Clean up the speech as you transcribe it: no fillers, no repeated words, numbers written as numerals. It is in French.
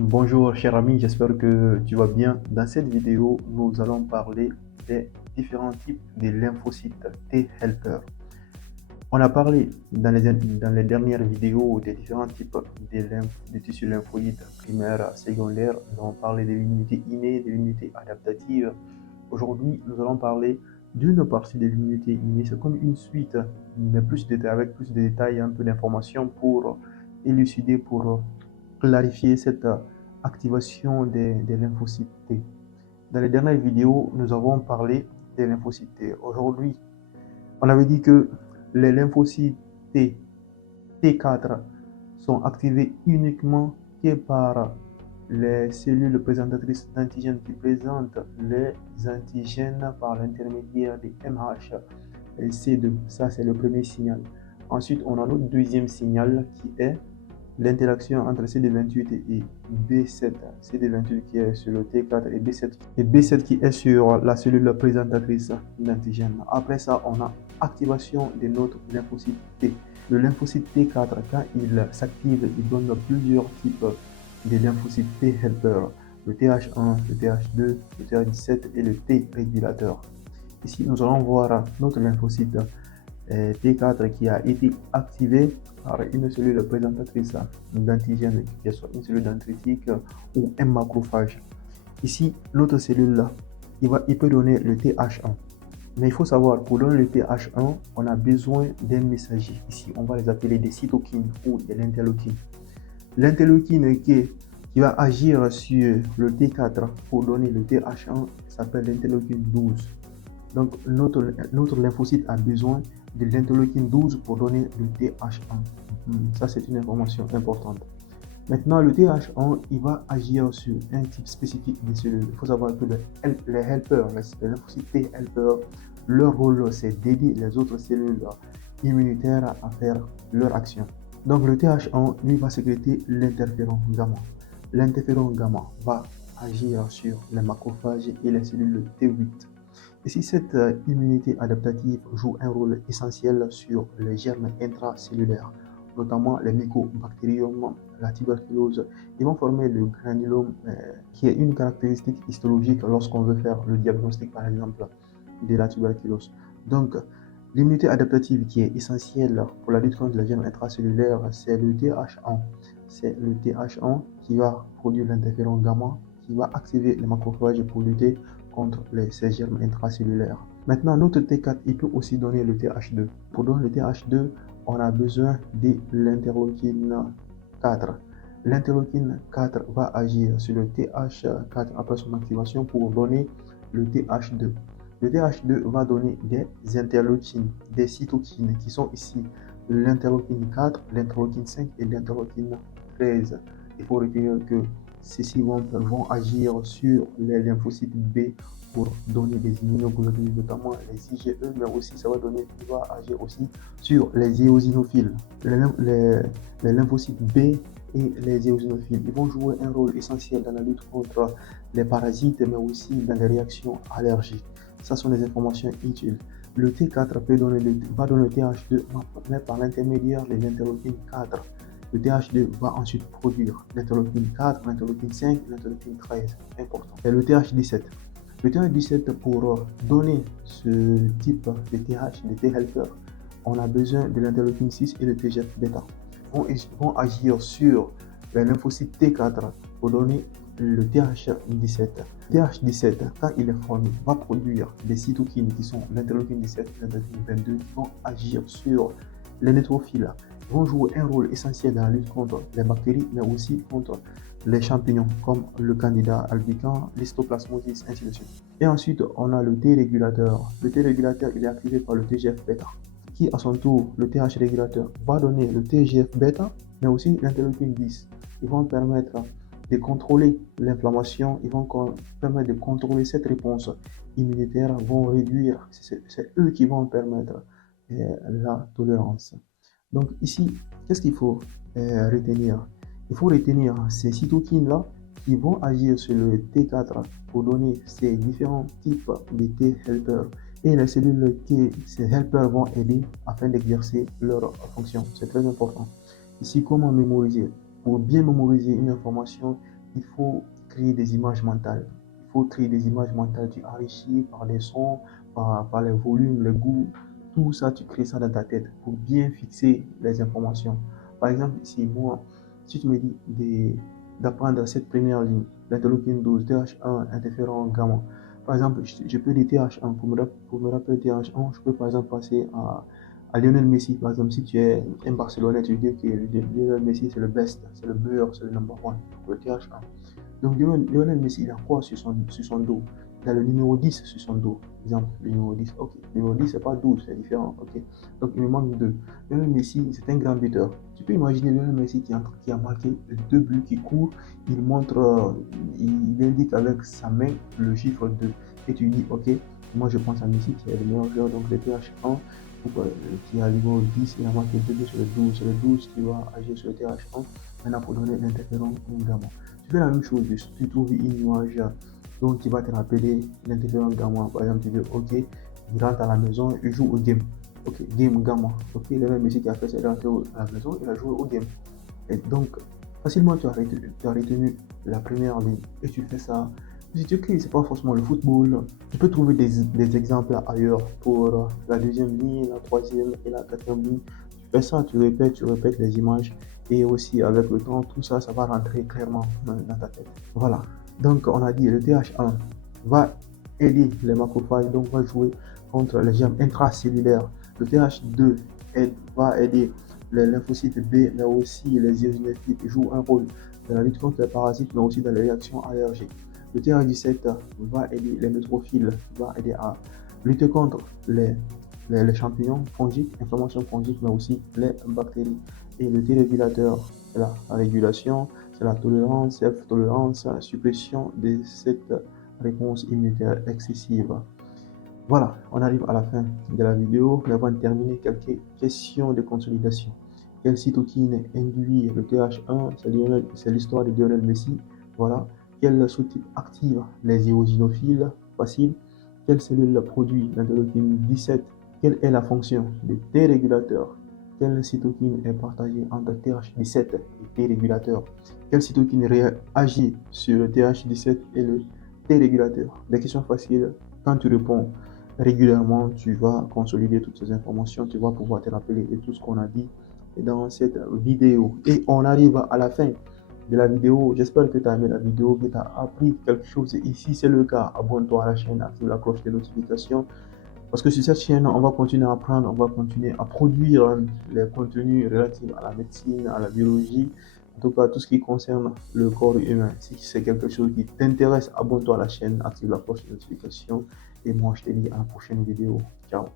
Bonjour cher ami, j'espère que tu vas bien. Dans cette vidéo, nous allons parler des différents types de lymphocytes T helper. On a parlé dans les dernières vidéos des différents types de tissus lymphoïdes primaires, secondaires. Nous avons parlé de l'immunité innée, de l'immunité adaptative. Aujourd'hui, nous allons parler d'une partie de l'immunité innée. C'est comme une suite, mais avec plus de détails, un peu d'informations pour élucider, pour clarifier cette activation des lymphocytes T. Dans les dernières vidéos, nous avons parlé des lymphocytes T. Aujourd'hui, on avait dit que les lymphocytes T, T4, sont activés uniquement que par les cellules présentatrices d'antigènes qui présentent les antigènes par l'intermédiaire des MH et C2. Ça, c'est le premier signal. Ensuite, on a notre deuxième signal qui est l'interaction entre CD28 et B7, CD28 qui est sur le T4 et B7 qui est sur la cellule présentatrice d'antigène. Après ça, on a activation de notre lymphocyte T. Le lymphocyte T4, quand il s'active, il donne plusieurs types de lymphocytes T helper, le TH1, le TH2, le TH17 et le T régulateur. Ici, nous allons voir notre lymphocyte T4 qui a été activé par une cellule présentatrice d'antigène, que ce soit une cellule dendritique ou un macrophage. Ici, l'autre cellule, il peut donner le TH1. Mais il faut savoir, pour donner le TH1, on a besoin d'un messager. Ici, on va les appeler des cytokines ou des interleukines. L'interleukine qui va agir sur le T4 pour donner le TH1 s'appelle l'interleukine 12. Donc, notre lymphocyte a besoin de l'interleukine 12 pour donner le TH1. Ça, c'est une information importante. Maintenant, le TH1, il va agir sur un type spécifique de cellules. Il faut savoir que les helpers, les lymphocytes T helpers, leur rôle, c'est d'aider les autres cellules immunitaires à faire leur action. Donc, le TH1, lui, va sécréter l'interféron gamma. L'interféron gamma va agir sur les macrophages et les cellules T8. Et si cette immunité adaptative joue un rôle essentiel sur les germes intracellulaires, notamment les mycobactériums, la tuberculose, ils vont former le granulome qui est une caractéristique histologique lorsqu'on veut faire le diagnostic, par exemple, de la tuberculose. Donc, l'immunité adaptative qui est essentielle pour la lutte contre les germes intracellulaires, c'est le TH1. C'est le TH1 qui va produire l'interféron gamma, qui va activer les macrophages pour lutter contre ces germes intracellulaires. Maintenant, notre T4, il peut aussi donner le TH2. Pour donner le TH2, on a besoin de l'interleukine 4. L'interleukine 4 va agir sur le TH4 après son activation pour donner le TH2. Le TH2 va donner des interleukines, des cytokines qui sont ici l'interleukine 4, l'interleukine 5 et l'interleukine 13. Il faut retenir que ceux-ci vont agir sur les lymphocytes B pour donner des immunoglobulines, notamment les IgE, mais aussi ça va agir aussi sur les éosinophiles. Les lymphocytes B et les éosinophiles, ils vont jouer un rôle essentiel dans la lutte contre les parasites, mais aussi dans les réactions allergiques. Ça sont des informations utiles. Le T4 va donner le TH2, mais par l'intermédiaire des interleukines 4. Le TH2 va ensuite produire l'interleukine 4, l'interleukine 5, l'interleukine 13. Important. Et le TH17. Le TH17, pour donner ce type de TH, de T-helper, on a besoin de l'interleukine 6 et le TGF-bêta. Ils vont agir sur les lymphocytes T4 pour donner le TH17. TH17, quand il est formé, va produire des cytokines qui sont l'interleukine 17 et l'interleukine 22 qui vont agir sur les neutrophiles. Ils vont jouer un rôle essentiel dans la lutte contre les bactéries, mais aussi contre les champignons, comme le Candida albicans, l'histoplasmosis, ainsi de suite. Et ensuite, on a le T régulateur. Le T régulateur, il est activé par le TGF-bêta, qui à son tour, le TH régulateur, va donner le TGF-bêta, mais aussi l'interleukine 10. Ils vont permettre de contrôler l'inflammation, ils vont permettre de contrôler cette réponse immunitaire, vont réduire, c'est eux qui vont permettre la tolérance. Donc ici, qu'est-ce qu'il faut retenir? Il faut retenir ces cytokines-là qui vont agir sur le T4 pour donner ces différents types de T-helpers. Et les cellules que ces helpers vont aider afin d'exercer leur fonction. C'est très important. Ici, comment mémoriser? Pour bien mémoriser une information, il faut créer des images mentales. Il faut créer des images mentales, tu enrichis par les sons, par les volumes, les goûts, tout ça, tu crées ça dans ta tête pour bien fixer les informations. Par exemple, ici, moi, si tu me dis d'apprendre cette première ligne, l'interleukine 12, TH1, interféron gamma. Par exemple, je peux dire TH1, pour me rappeler TH1, je peux par exemple passer à Lionel Messi. Par exemple, si tu es un Barcelonais, tu dis que Lionel Messi c'est le best, c'est le meilleur, c'est le number one, pour le TH1. Donc Lionel Messi, il a quoi sur son dos? Il a le numéro 10 sur son dos. Exemple, le numéro 10. Ok. Le numéro 10, c'est pas 12, c'est différent. Ok. Donc il me manque 2. Lionel Messi, c'est un grand buteur. Tu peux imaginer Lionel Messi qui a marqué 2 buts, qui court, il montre, il indique avec sa main le chiffre 2. Et tu dis, ok, moi je pense à Messi qui est le meilleur joueur, donc le TH1, qui a le numéro 10, il a marqué 2 buts sur le 12. C'est le 12 qui va agir sur le TH1. Maintenant, pour donner l'interférence gamma. Tu fais la même chose, tu trouves une image donc qui va te rappeler l'interférent gamma. Par exemple, tu dis, ok, il rentre à la maison, il joue au game. Ok, game gamma. Ok, le même monsieur qui a fait, c'est rentrer à la maison, il a joué au game. Et donc, facilement, tu as retenu la première ligne et tu fais ça. Si tu écris, c'est pas forcément le football. Tu peux trouver des exemples ailleurs pour la deuxième ligne, la troisième et la quatrième ligne. Tu fais ça, tu répètes les images et aussi avec le temps, tout ça, ça va rentrer clairement dans ta tête. Voilà. Donc, on a dit le TH1 va aider les macrophages, donc va jouer contre les germes intracellulaires. Le TH2 va aider les lymphocytes B, mais aussi les eosinophilies jouent un rôle dans la lutte contre les parasites, mais aussi dans les réactions allergiques. Le TH17 va aider les neutrophiles, va aider à lutter contre les champignons fongiques, inflammation fongique, mais aussi les bactéries. Et le T-régulateur, c'est la régulation, c'est la tolérance, self-tolérance, la suppression de cette réponse immunitaire excessive. Voilà, on arrive à la fin de la vidéo. Mais avant de terminer, quelques questions de consolidation. Quelle cytokine induit le TH1? C'est l'histoire de Lionel Messi. Voilà. Quel sous-type active les éosinophiles? Facile. Quelle cellule produit l'interleukine 17? Quelle est la fonction du T-régulateur? Quelle cytokine est partagée entre TH17 et T-régulateur? Quelle cytokine réagit sur le TH17 et le T-régulateur? Des questions faciles. Quand tu réponds régulièrement, tu vas consolider toutes ces informations, tu vas pouvoir te rappeler de tout ce qu'on a dit dans cette vidéo. Et on arrive à la fin de la vidéo. J'espère que tu as aimé la vidéo, que tu as appris quelque chose. Et si c'est le cas, abonne-toi à la chaîne, active la cloche de notification. Parce que sur cette chaîne, on va continuer à apprendre, on va continuer à produire les contenus relatifs à la médecine, à la biologie, en tout cas tout ce qui concerne le corps humain. Si c'est quelque chose qui t'intéresse, abonne-toi à la chaîne, active la cloche de notification et moi je te dis à la prochaine vidéo. Ciao.